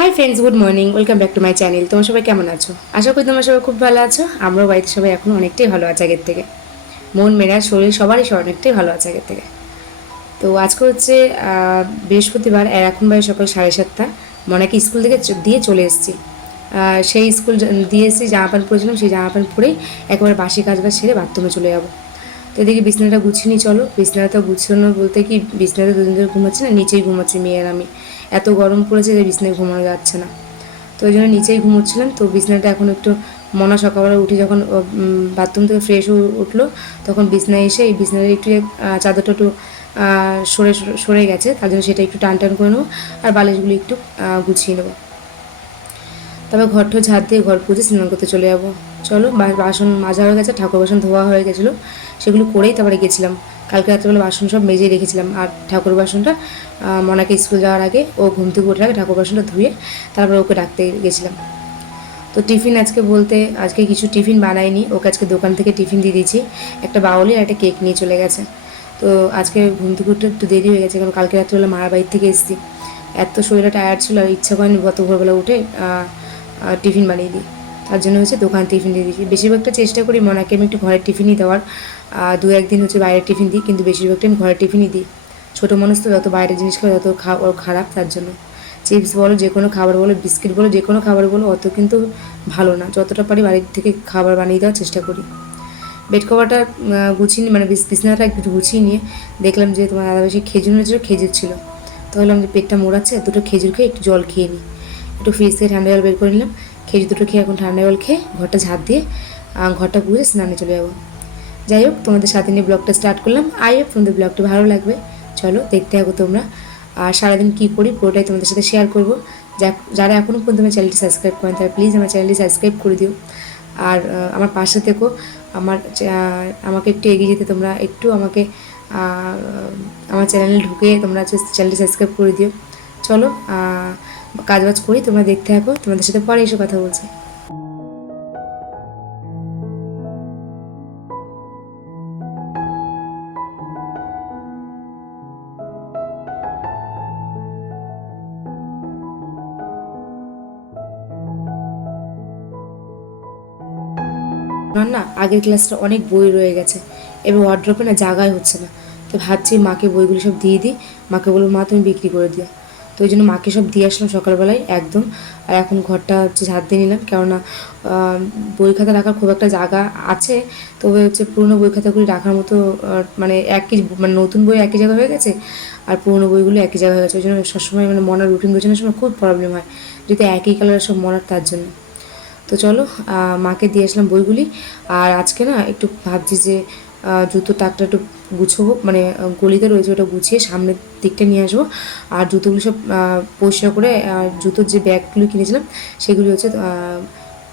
Hi friends good morning welcome back to my channel তোমার সবাই কেমন আছো? আশা করি তোমার সবাই খুব ভালো আছো। আমরাও বাড়িতে সবাই এখন অনেকটাই ভালো আছে আগের থেকে। মন, মেজাজ, শরীর সবারই সব অনেকটাই ভালো আছে আগের থেকে। তো আজকে হচ্ছে বৃহস্পতিবার এখন বাজে সকাল সাড়ে সাতটা। মনাকে স্কুল থেকে দিয়ে চলে এসেছি। সেই স্কুল দিয়ে এসেছি, জামা প্যান্ট পরেছিলাম, সেই জামা প্যান্ট পরেই একেবারে বাসি কাজ বাজ সেরে বাথরুমে চলে যাব। তো এদিকে বিছনাটা গুছিয়ে নিই, চলো। বিছনাটা গুছানো বলতে কি, বিছনাতে দুদিন ধরে ঘুমাচ্ছি না, নিচেই ঘুমাচ্ছি মেয়ে আর আমি। এত গরম পড়েছে যে বিছনায় ঘুমানো যাচ্ছে না। তো ওই জন্য নিচেই ঘুমোচ্ছিলাম। তো বিছনাটা এখন একটু মনা সকালবেলা উঠে যখন বাথরুম থেকে ফ্রেশ উঠল, তখন বিছনায় এসে এই বিছনাটা একটু চাদরটা একটু সরে সরে গেছে, তার জন্য সেটা একটু টান টান করে নেব আর বালিশগুলো একটু গুছিয়ে নেব। তবে ঘরটা ঝাড় দিয়ে ঘর পুজো, স্নান করতে চলে যাব। চলো বাসন মাজা হয়ে গেছে, ঠাকুর বাসন ধোয়া হয়ে গেছিল, সেগুলো করেই তারপরে গেছিলাম। কালকে রাত্রেবেলা বাসন সব মেজে রেখেছিলাম আর ঠাকুর বাসনটা মনাকে স্কুল যাওয়ার আগে ও ঘুম থেকে উঠে আগে ঠাকুর বাসনটা ধুয়ে তারপরে ওকে ডাকতে গেছিলাম। তো টিফিন আজকে বলতে, আজকে কিছু টিফিন বানাইনি, ওকে আজকে দোকান থেকে টিফিন দিয়ে দিয়েছি, একটা বাউলি আর একটা কেক নিয়ে চলে গেছে। তো আজকে ঘুম থেকে উঠতে একটু দেরি হয়ে গেছে, কারণ কালকে রাত্রেবেলা মার বাড়ির থেকে এসেছি। এত শরীরটা টায়ার্ড ছিল, আর ইচ্ছা করেনি গত ভোরবেলা উঠে টিফিন বানিয়ে দিই। তার জন্য হচ্ছে দোকান টিফিন দিয়ে দিয়েছি। বেশিরভাগটা চেষ্টা করি মনাকে আমি একটু ঘরের টিফিনই দেওয়ার। দু একদিন হচ্ছে বাইরের টিফিন দিই, কিন্তু বেশিরভাগ টাইম ঘরের টিফিনই দিই। ছোটো মানুষ তো যত বাইরের জিনিস খাবে তত খা ওর খারাপ, তার জন্য। চিপস বলো, যে কোনো খাবার বলো, বিস্কিট বলো, যে কোনো খাবার বলো, অত কিন্তু ভালো না। যতটা পারি বাড়ির থেকে খাবার বানিয়ে দেওয়ার চেষ্টা করি। বেড কভারটা গুছিয়ে নিয়ে মানে বিছ- বিছানাটা একটু গুছিয়ে নিয়ে দেখলাম যে তোমার দাদা বেশি খেজুর ছিল খেজুর ছিল। তো বললাম যে পেটটা মোড়াচ্ছে, দুটো খেজুর খেয়ে একটু জল খেয়ে নিই একটু ফ্রিজ থেকে ঠান্ডা জল বের করে নিলাম। খেজুর দুটো খেয়ে এখন ঠান্ডা জল খেয়ে ঘরটা ঝাঁপ দিয়ে ঘরটা পুজো স্নানে চলে যাব। যাই হোক, তোমাদের সাথে নিয়ে ব্লগটা স্টার্ট করলাম। আই হোপ তোমাদের ব্লগটা ভালো লাগবে। চলো, দেখতে থাকো তোমরা। আর সারাদিন কী করি, পুরোটাই তোমাদের সাথে শেয়ার করব। যারা এখনও পর্যন্ত আমার চ্যানেলটি সাবস্ক্রাইব করেন, তারা প্লিজ আমার চ্যানেলটি সাবস্ক্রাইব করে দিও। আর আমার পাশে থেকো। আমার আমাকে একটু এগিয়ে যেতে তোমরা একটু আমাকে আমার চ্যানেলে ঢুকে তোমরা চ্যানেলটি সাবস্ক্রাইব করে দিও। চলো কাজবাজ করি, তোমরা দেখতে থাকো। তোমাদের সাথে পরে এসে কথা বলছি। আমার না, আগের ক্লাসটা অনেক বই রয়ে গেছে, এবার ওয়ার্ড্রপে না জায়গায় হচ্ছে না। তো ভাবছি মাকে বইগুলো সব দিয়ে দিই। মাকে বলব মা, তুমি বিক্রি করে দিও। তো ওই জন্য মাকে সব দিয়ে আসলাম সকালবেলায় একদম। আর এখন ঘরটা হচ্ছে ঝাড় দিয়ে নিলাম, কেননা বই খাতা রাখার খুব একটা জায়গা আছে। তবে হচ্ছে পুরনো বই খাতাগুলি রাখার মতো মানে একই মানে নতুন বই একই জায়গায় হয়ে গেছে, আর পুরনো বইগুলো একই জায়গায় হয়ে গেছে ওই জন্য সবসময় মানে মনার রুটিন গোছানোর সময় খুব প্রবলেম হয় যদি একই কালারের সব মনার তার জন্য। তো চলো মাকে দিয়ে আসলাম বইগুলি। আর আজকে না একটু ভাবছি যে জুতো টাকটা একটু গুছোবো মানে গলিতে রয়েছে ওটা গুছিয়ে সামনের দিকটা নিয়ে আসব। আর জুতোগুলো সব পরিষ্কার করে, আর জুতোর যে ব্যাগগুলো কিনেছিলাম, সেগুলি হচ্ছে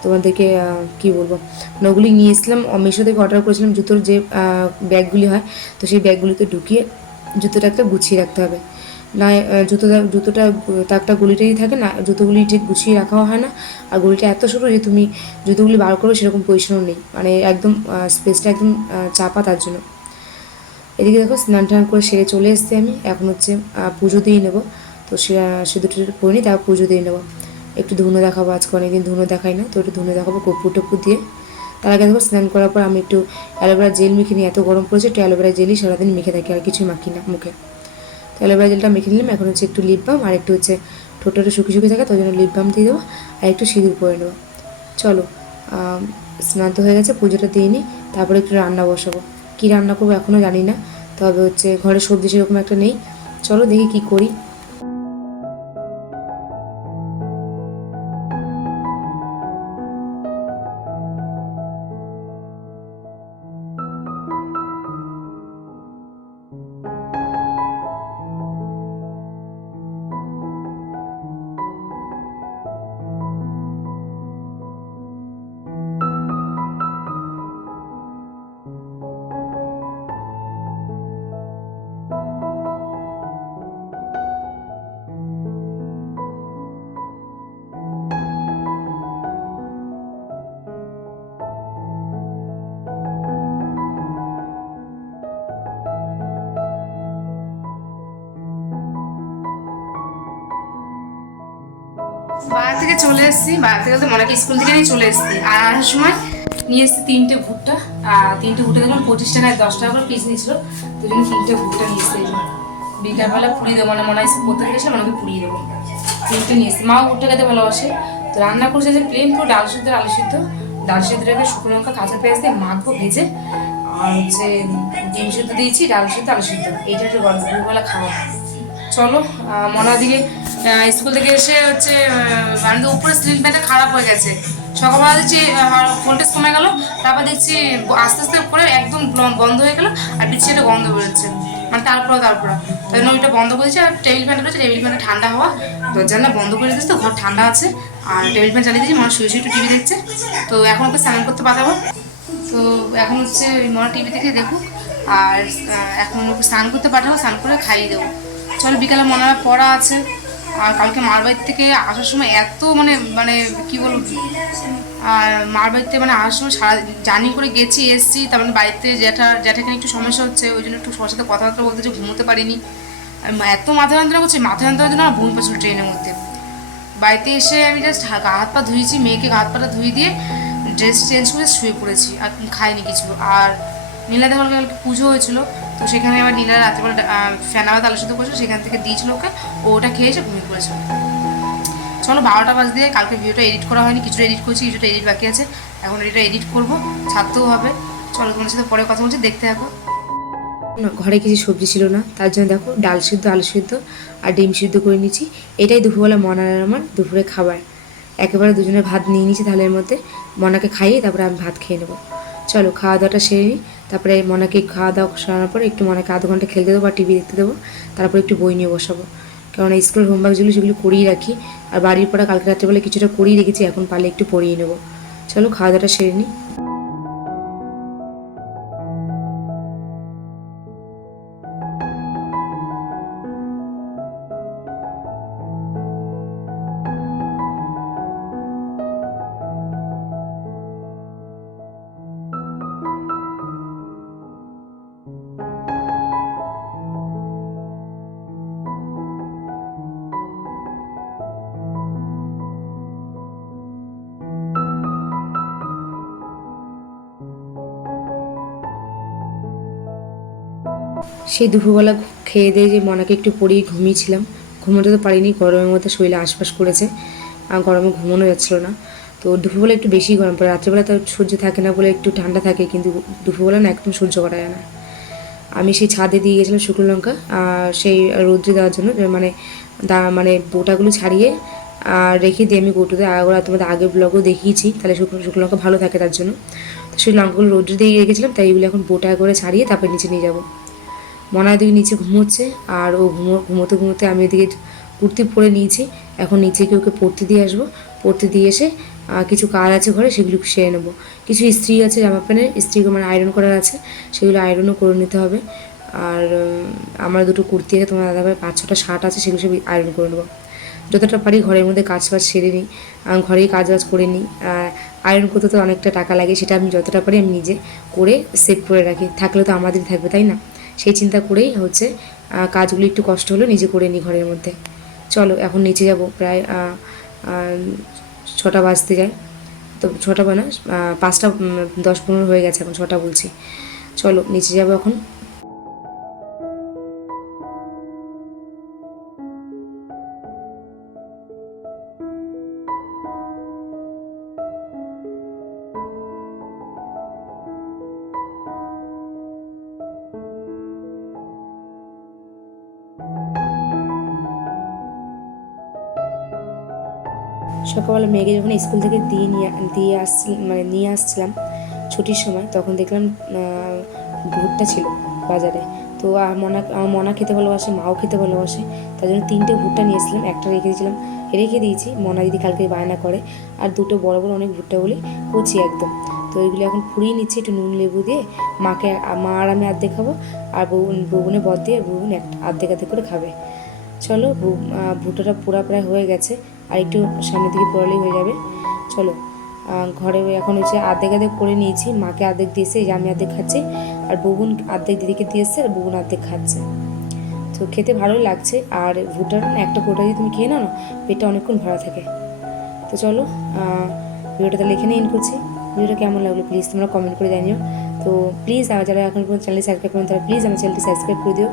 তোমাদেরকে কি বলব মানে ওগুলি নিয়ে এসেছিলাম মিশো থেকে অর্ডার করেছিলাম জুতোর যে ব্যাগগুলি হয়, তো সেই ব্যাগগুলিতে ঢুকিয়ে জুতোটা একটা গুছিয়ে রাখতে হবে। না জুতোটা জুতোটা, তাকটা গুলিটাই থাকে না, জুতোগুলি ঠিক গুছিয়ে রাখাও হয় না। আর গুলিটা এত ছোটো যে তুমি জুতোগুলি বার করো, সেরকম পজিশনও নেই। মানে একদম স্পেসটা একদম চাপা তার জন্য। এদিকে দেখো স্নান টান করে সেরে চলে এসেছি আমি। এখন হচ্ছে পুজো দিয়ে নেব। তো সে সিঁদুর টিদুর করে নিই, তারপর পুজো দিয়ে নেব। একটু ধুনো দেখাবো আজকে, অনেকদিন ধুনো দেখাই না, তো একটু ধুনো দেখাবো কপুর টপুর দিয়ে। তার আগে দেখো স্নান করার পর আমি একটু অ্যালোভেরা জেল মেখে নিই। এত গরম পড়েছে, একটু অ্যালোভেরা জেলই সারাদিন মেখে থাকি, আর কিছুই মাখি না মুখে। তো অ্যালোভেরা জেলটা মেখে নিলাম। এখন হচ্ছে একটু লিপ বাম আর একটু হচ্ছে ঠোঁটটা শুকিয়ে শুকিয়ে থাকে, তার জন্য লিপ বাম দিয়ে দেবো। আর একটু সিঁদুর পরে নেব। চলো স্নান তো হয়ে গেছে, পুজোটা দিয়ে নিই তারপরে একটু রান্না বসাবো। কী রান্না করব এখনও জানি না, তবে হচ্ছে ঘরে সবজি সেরকম একটা নেই। চলো দেখি কি করি। বাজার থেকে চলে এসেছি বাজার থেকে মনে স্কুল থেকে নিয়ে চলে এসেছি। আর আসার সময় নিয়ে এসেছি তিনটে ভুট্টা। আর তিনটে ভুট্টা দেখলাম পঁচিশ টাকায় দশ টাকা করে পিস নিয়েছিল। তো জন্য তিনটে ভুট্টা নিয়ে এসেছি বিকালবেলা পুড়িয়ে দেবো মানে মনে হয় পড়তে গেছিলাম ওনাকে পুড়িয়ে দেবো। তিনটে নিয়ে এসেছি। মাও ভুট্টা খেতে ভালোবাসে। তো রান্না করছে যে প্লেন পুরো ডাল সিদ্ধ, আলু সিদ্ধ। ডাল সিদ্ধটাকে শুকনো লঙ্কা, কাঁচা পেঁয়াজ দিয়ে মাখবো, ভেজে। আর হচ্ছে ডিম সিদ্ধ দিয়েছি, ডাল সিদ্ধ, আলু সিদ্ধ। এইটা একটু গল্প দুপুরবেলা খাব। চলো মনার দিকে স্কুল থেকে এসে হচ্ছে আহ, উপরে স্লিং ফ্যানটা খারাপ হয়ে গেছে। সকালবেলা দেখছি ভোল্টেজ কমে গেল তারপর দেখছি আস্তে আস্তে করে একদম বন্ধ হয়ে গেল আর একটা গন্ধ বেরোচ্ছে। মানে তারপর তারপর। তাই জন্য ওইটা বন্ধ করে দিচ্ছি আর টেবিল ফ্যানটা রয়েছে টেবিল ফ্যানটা ঠান্ডা হওয়া দরজা না বন্ধ করে দিচ্ছি তো ঘর ঠান্ডা আছে আর টেবিল ফ্যান চালিয়ে দিয়েছি মানুষ শুয়ে শুয়ে একটু টিভি দেখছে। তো এখন ওকে স্নান করতে পাঠাবো। তো এখন হচ্ছে মনে টিভি দেখে দেখুক আর এখন ওকে স্নান করতে পাঠাবো স্নান করে খাইয়ে দেবো। চলো বিকালে মনে হয় পড়া আছে। আর কালকে মার বাড়ি থেকে আসার সময় এত মানে মানে কি বলব? আর মার বাড়িতে মানে আসার সময় সারা জার্নি করে গেছি, এসছি, তার মানে বাড়িতে জ্যাঠা, জ্যাঠাখানে একটু সমস্যা হচ্ছে, ওই জন্য একটু সবার সাথে কথাবার্তা বলতে যে ঘুমোতে পারিনি। এত মাথা যন্ত্রণা করছে, মাথা যন্ত্রণার জন্য আমার বমি পাচ্ছিল ট্রেনের মধ্যে। বাড়িতে এসে আমি জাস্ট গা হাত পা ধুয়েছি, মেয়েকে গা হাত পাটা ধুয়ে দিয়ে ড্রেস চেঞ্জ করে শুয়ে পড়েছি, আর খাইনি কিছু। আর কালকে কালকে পুজো হয়েছিল তো সেখানে আবার নীলা রাত্রিবেলা ফ্যানাবাদ আলোচিত করেছিল সেখান থেকে দিয়েছিল ওকে। ও ওটা খেয়েছে ঘুমিয়ে পড়েছিল চলো বারোটা বাজ দিয়ে কালকে ভিডিওটা এডিট করা হয়নি, কিছুটা এডিট করছি, কিছুটা এডিট বাকি আছে। এখন এটা এডিট করব, ছাড়তেও হবে। চলো তোমার সাথে পরে কথা বলছি, দেখতে থাকো। ঘরে কিছু সবজি ছিল না, তার জন্য দেখো ডাল সিদ্ধ, আলু সিদ্ধ আর ডিম সিদ্ধ করে নিচ্ছি এটাই দুপুরবেলা মনার আমার দুপুরে খাবার। একেবারে দুজনে ভাত নিয়ে নিচ্ছি তাহলে এর মধ্যে। মনাকে খাইয়ে তারপরে আমি ভাত খেয়ে নেব। চলো খাওয়া দাওয়াটা সেরে নিই তারপরে মনাকে খাওয়া দাওয়া সারানোর পর একটু মনাকে আধ ঘণ্টা খেলতে দেবো বা টিভি দেখতে দেবো, তারপরে একটু বই নিয়ে বসাবো। কেননা স্কুলের হোমওয়ার্ক যেগুলো সেগুলো করিয়ে রাখি, আর বাড়ির পরে কালকে রাত্রেবেলা কিছুটা করিয়ে রেখেছি, এখন পারলে একটু পড়িয়ে নেব। চলো খাওয়া দাওয়াটা সেরে নিই। সেই দুপুরবেলা খেয়ে দিয়ে যে মনাকে একটু পড়িয়ে ঘুমিয়েছিলাম। ঘুমোতে তো পারিনি, গরমের মধ্যে শরীরে আশপাশ করেছে। আর গরমে ঘুমানো যাচ্ছিল না। তো দুপুরবেলা একটু বেশি গরম পড়ে। রাত্রেবেলা তো সহ্য থাকে না বলে একটু ঠান্ডা থাকে, কিন্তু দুপুরবেলা না একদম সহ্য করা যায় না। আমি সেই ছাদে দিয়ে গেছিলাম শুকনো লঙ্কা আর সেই রৌদ্রে দেওয়ার জন্য মানে দা মানে বোটাগুলো ছাড়িয়ে আর রেখে দিয়ে আমি গোটুতে ওরা তোমাদের আগের ব্লগও দেখিয়েছি, তাহলে শুকনো শুকনো লঙ্কা ভালো থাকে তার জন্য। তো সেই লঙ্কাগুলো রৌদ্রে দিয়ে রেখেছিলাম, তাই এগুলো এখন বোটা করে ছাড়িয়ে তারপরে নিচে নিয়ে যাব। মনা এদিকে নিচে ঘুমোচ্ছে আর ও ঘুমো ঘুমোতে ঘুমোতে আমি এদিকে কুর্তি পরে নিয়েছি। এখন নিচে গিয়ে ওকে পড়তে দিয়ে আসব। পড়তে দিয়ে এসে কিছু কাজ আছে ঘরে সেগুলো সেরে নেব। কিছু ইস্ত্রি আছে জামা প্যান্টের ইস্ত্রি মানে আয়রন করার আছে। সেগুলো আয়রনও করে নিতে হবে। আর আমার দুটো কুর্তি আছে, তোমার দাদাভাই পাঁচ ছটা শার্ট আছে, সেগুলো সব আয়রন করে নেব। যতটা পারি ঘরের মধ্যে কাজ বাজ সেরে নিই। ঘরেই কাজ বাজ করে নিই। আয়রন করতে তো অনেকটা টাকা লাগে, সেটা আমি যতটা পারি আমি নিজে করে সেভ করে রাখি। থাকলে তো আমাদের থাকবে, তাই না? সেই চিন্তা করেই হচ্ছে কাজগুলো একটু কষ্ট হলো নিজে করে নিই ঘরের মধ্যে। চলো, এখন নিচে যাব, প্রায় ছটা বাজতে যায়। তো ছটা বানা পাঁচটা দশ পনেরো হয়ে গেছে এখন, ছটা বলছি। চলো, নিচে যাব এখন। সকালবেলা মেয়েকে যখন স্কুল থেকে দিয়ে নিয়ে, দিয়ে আসছি মানে নিয়ে আসছিলাম ছুটির সময়, তখন দেখলাম ভুট্টা ছিল বাজারে। তো আর মনা আমার মনা খেতে ভালোবাসে, মাও খেতে ভালোবাসে, তার জন্য তিনটে ভুট্টা নিয়ে এসেছিলাম, একটা রেখে দিয়েছিলাম, রেখে দিয়েছি, মনা দিদি কালকে বায়না করে। আর দুটো বড় বড় অনেক ভুট্টা বলি, কচি একদম। তো এগুলো এখন ফুরিয়ে নিচ্ছি, একটু নুন, লেবু দিয়ে। মাকে, মা আর আমি আর্ধেক খাব, আর বউ বউনে বদ দিয়ে বউন একটা আর্ধেক আর্ধেক করে খাবে। চলো ভুট্টাটা পোড়া প্রায় হয়ে গেছে। আর একটু সামনের দিকে পোড়ালেই হয়ে যাবে। চলো ঘরে এখন হচ্ছে আর্ধেক আর্ধেক করে নিয়েছি। মাকে আর্ধেক দিয়েছে, এই যে আমি আর্ধেক খাচ্ছি। আর বগুন আর্ধেক দিদিকে দিয়েছে আর বগুন আর্ধেক খাচ্ছে। তো খেতে ভালোই লাগছে। আর ভুট্টাটা না, একটা গোটা যদি তুমি খেয়ে নাও না, পেটটা অনেকক্ষণ ভরা থাকে। তো চলো ভিডিওটা তাহলে এখানে ইন করছি। ভিডিওটা কেমন লাগল প্লিজ তোমরা কমেন্ট করে জানিও। তো প্লিজ আমার যারা এখন পর্যন্ত চ্যানেল সাবস্ক্রাইব করেন, তারা প্লিজ আমার চ্যানেলটি সাবস্ক্রাইব করে দিও।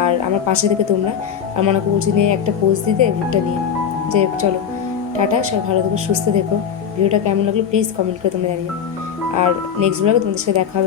আর আমার পাশে থেকে তোমরা আর মনে বলছি নিয়ে একটা পোস্ট দিতে ভিডিওটা নিয়ে। যাই হোক চলো, টাটা সব ভালো থেকো, সুস্থ দেখো ভিডিওটা কেমন লাগল প্লিজ কমেন্ট করে তোমরা জানিও। আর নেক্সট ব্লগে তোমাদের সাথে দেখা হবে।